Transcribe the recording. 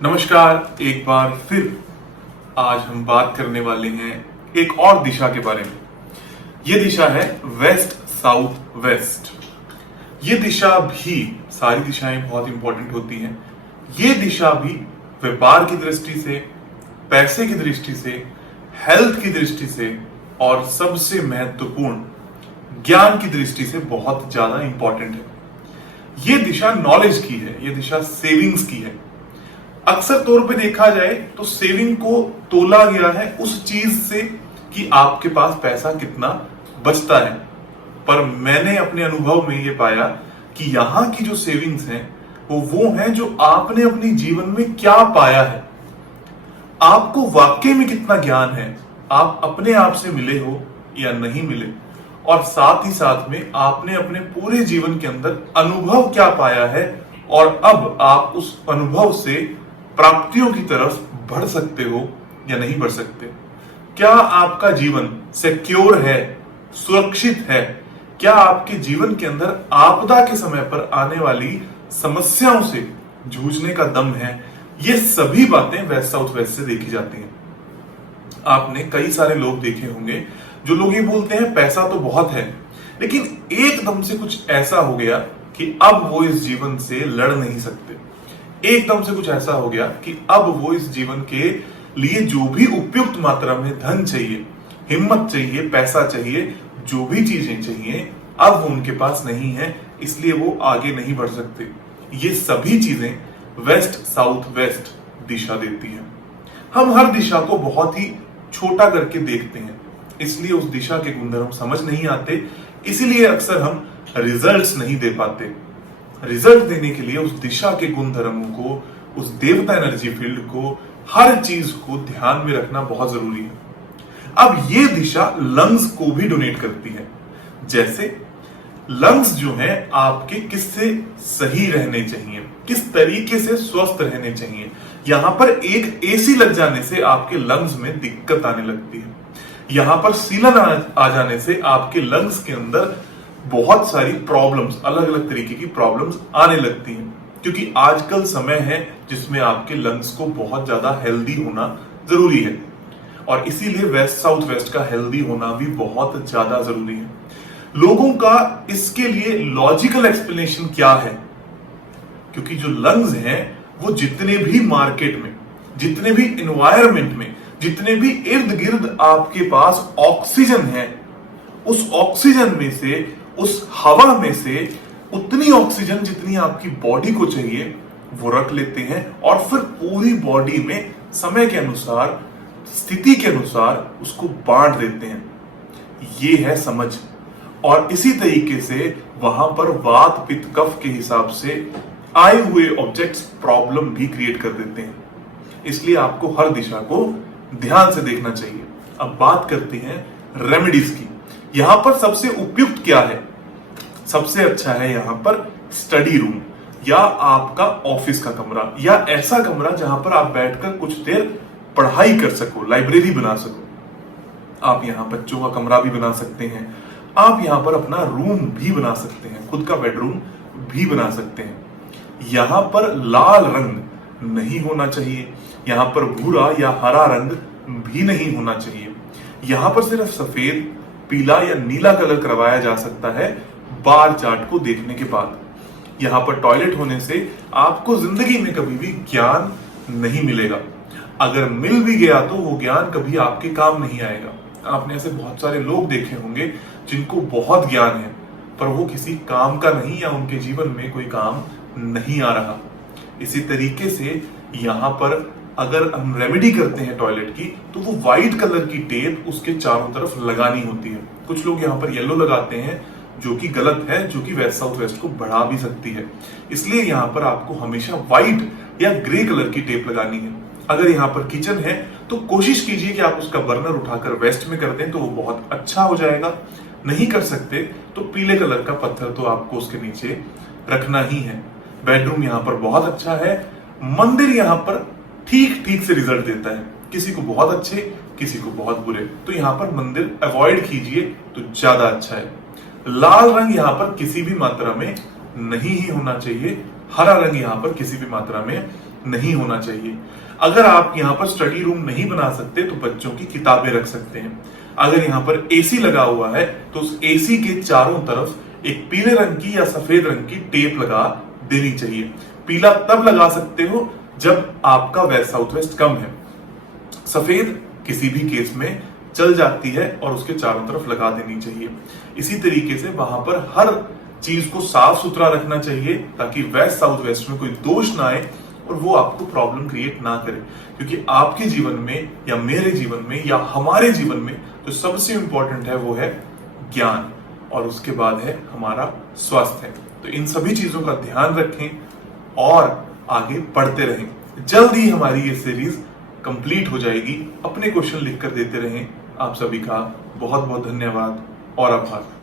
नमस्कार। एक बार फिर आज हम बात करने वाले हैं एक और दिशा के बारे में। यह दिशा है वेस्ट साउथ वेस्ट। ये दिशा भी, सारी दिशाएं बहुत इंपॉर्टेंट होती हैं। ये दिशा भी व्यापार की दृष्टि से, पैसे की दृष्टि से, हेल्थ की दृष्टि से और सबसे महत्वपूर्ण ज्ञान की दृष्टि से बहुत ज्यादा इंपॉर्टेंट है। ये दिशा नॉलेज की है, ये दिशा सेविंग्स की है। अक्सर तौर पे देखा जाए तो सेविंग को तोला गया है उस चीज से कि आपके पास पैसा कितना बचता है, पर मैंने अपने अनुभव में ये पाया कि यहां की जो सेविंग्स हैं वो है जो आपने अपने जीवन में क्या पाया है, आपको वाकई में कितना ज्ञान है, आप अपने आप से मिले हो या नहीं मिले, और साथ ही साथ में आपने अपने पूरे जीवन के अंदर अनुभव क्या पाया है और अब आप उस अनुभव से प्राप्तियों की तरफ बढ़ सकते हो या नहीं बढ़ सकते। क्या आपका जीवन सिक्योर है, सुरक्षित है? क्या आपके जीवन के अंदर आपदा के समय पर आने वाली समस्याओं से जूझने का दम है? ये सभी बातें वेस्ट साउथ वेस्ट से देखी जाती हैं। आपने कई सारे लोग देखे होंगे जो लोग ये बोलते हैं पैसा तो बहुत है, लेकिन एकदम से कुछ ऐसा हो गया कि अब वो इस जीवन से लड़ नहीं सकते। एकदम से कुछ ऐसा हो गया कि अब वो इस जीवन के लिए जो भी उपयुक्त मात्रा में धन चाहिए, हिम्मत चाहिए, पैसा चाहिए, जो भी चीजें चाहिए, अब वो उनके पास नहीं है, इसलिए वो आगे नहीं बढ़ सकते। ये सभी चीजें वेस्ट साउथ वेस्ट दिशा देती है। हम हर दिशा को बहुत ही छोटा करके देखते हैं, इसलिए उस दिशा के गुणधर्म समझ नहीं आते, इसीलिए अक्सर हम रिजल्ट्स नहीं दे पाते। रिजल्ट देने के लिए उस दिशा के गुणधर्मों को, उस देवता एनर्जी फील्ड को, हर चीज को ध्यान में रखना बहुत जरूरी है। अब ये दिशा लंग्स को भी डोनेट करती है। जैसे लंग्स जो है आपके किससे सही रहने चाहिए, किस तरीके से स्वस्थ रहने चाहिए। यहां पर एक एसी लग जाने से आपके लंग्स में दिक्कत आने लगती है। यहां पर सीलन आ जाने से आपके लंग्स के अंदर बहुत सारी प्रॉब्लम्स, अलग अलग तरीके की प्रॉब्लम्स आने लगती हैं, क्योंकि आजकल समय है जिसमें आपके लंग्स को बहुत ज्यादा हेल्दी होना जरूरी है, और इसीलिए वेस्ट साउथ वेस्ट का हेल्दी होना भी बहुत ज्यादा जरूरी है। लोगों का इसके लिए लॉजिकल एक्सप्लेनेशन क्या है? क्योंकि जो लंग्स हैं वो जितने भी मार्केट में, जितने भी एनवायरमेंट में, जितने भी इर्द गिर्द आपके पास ऑक्सीजन है, उस ऑक्सीजन में से, उस हवा में से उतनी ऑक्सीजन जितनी आपकी बॉडी को चाहिए वो रख लेते हैं, और फिर पूरी बॉडी में समय के अनुसार, स्थिति के अनुसार उसको बांट देते हैं। ये है समझ। और इसी तरीके से वहां पर वात पित्त कफ के हिसाब से आए हुए ऑब्जेक्ट्स प्रॉब्लम भी क्रिएट कर देते हैं। इसलिए आपको हर दिशा को ध्यान से देखना चाहिए। अब बात करते हैं रेमेडीज की। यहां पर सबसे उपयुक्त क्या है? सबसे अच्छा है यहां पर स्टडी रूम, या आपका ऑफिस का कमरा, या ऐसा कमरा जहां पर आप बैठकर कुछ देर पढ़ाई कर सको, लाइब्रेरी बना सको। आप यहां बच्चों का कमरा भी बना सकते हैं, आप यहां पर अपना रूम भी बना सकते हैं, खुद का बेडरूम भी बना सकते हैं। यहां पर लाल रंग नहीं होना चाहिए, यहां पर भूरा या हरा रंग भी नहीं होना चाहिए। यहां पर सिर्फ सफेद, पीला या नीला कलर करवाया जा सकता है बार चार्ट को देखने के बाद। यहां पर टॉयलेट होने से आपको जिंदगी में कभी भी ज्ञान नहीं मिलेगा। अगर मिल भी गया तो वो ज्ञान कभी आपके काम नहीं आएगा। आपने ऐसे बहुत सारे लोग देखे होंगे जिनको बहुत ज्ञान है, पर वो किसी काम का नहीं, या उनके जीवन में कोई काम नहीं आ रहा। इसी तरीके से यहां पर अगर हम रेमेडी करते हैं टॉयलेट की, तो वो व्हाइट कलर की टेप उसके चारों तरफ लगानी होती है। कुछ लोग यहाँ पर येलो लगाते हैं, जो कि गलत है, जो कि वेस्ट साउथ वेस्ट को बढ़ा भी सकती है। इसलिए यहाँ पर आपको हमेशा व्हाइट या ग्रे कलर की टेप लगानी है। अगर यहाँ पर किचन है तो कोशिश कीजिए कि आप उसका बर्नर उठाकर वेस्ट में कर दें, तो वो बहुत अच्छा हो जाएगा। नहीं कर सकते तो पीले कलर का पत्थर तो आपको उसके नीचे रखना ही है। बेडरूम यहाँ पर बहुत अच्छा है। मंदिर यहाँ पर ठीक ठीक से रिजल्ट देता है, किसी को बहुत अच्छे, किसी को बहुत बुरे। तो यहाँ पर मंदिर अवॉइड कीजिए तो ज्यादा अच्छा है। लाल रंग यहाँ पर किसी भी मात्रा में नहीं ही होना चाहिए, हरा रंग यहाँ पर किसी भी मात्रा में नहीं होना चाहिए। अगर आप यहाँ पर स्टडी रूम नहीं बना सकते तो बच्चों की किताबें रख सकते हैं। अगर यहाँ पर एसी लगा हुआ है तो उस एसी के चारों तरफ एक पीले रंग की या सफेद रंग की टेप लगा देनी चाहिए। पीला तब लगा सकते हो जब आपका वेस्ट साउथ वेस्ट कम है, सफेद किसी भी केस में चल जाती है और उसके चारों तरफ लगा देनी चाहिए। इसी तरीके से वहां पर हर चीज को साफ सुथरा रखना चाहिए ताकि वेस्ट साउथ वेस्ट में कोई दोष ना आए और वो आपको प्रॉब्लम क्रिएट ना करे। क्योंकि आपके जीवन में या मेरे जीवन में या हमारे जीवन में जो सबसे इंपॉर्टेंट है वो है ज्ञान, और उसके बाद है हमारा स्वास्थ्य। तो इन सभी चीजों का ध्यान रखें और आगे पढ़ते रहें। जल्द ही हमारी ये सीरीज कंप्लीट हो जाएगी। अपने क्वेश्चन लिखकर देते रहें। आप सभी का बहुत बहुत धन्यवाद और आभार।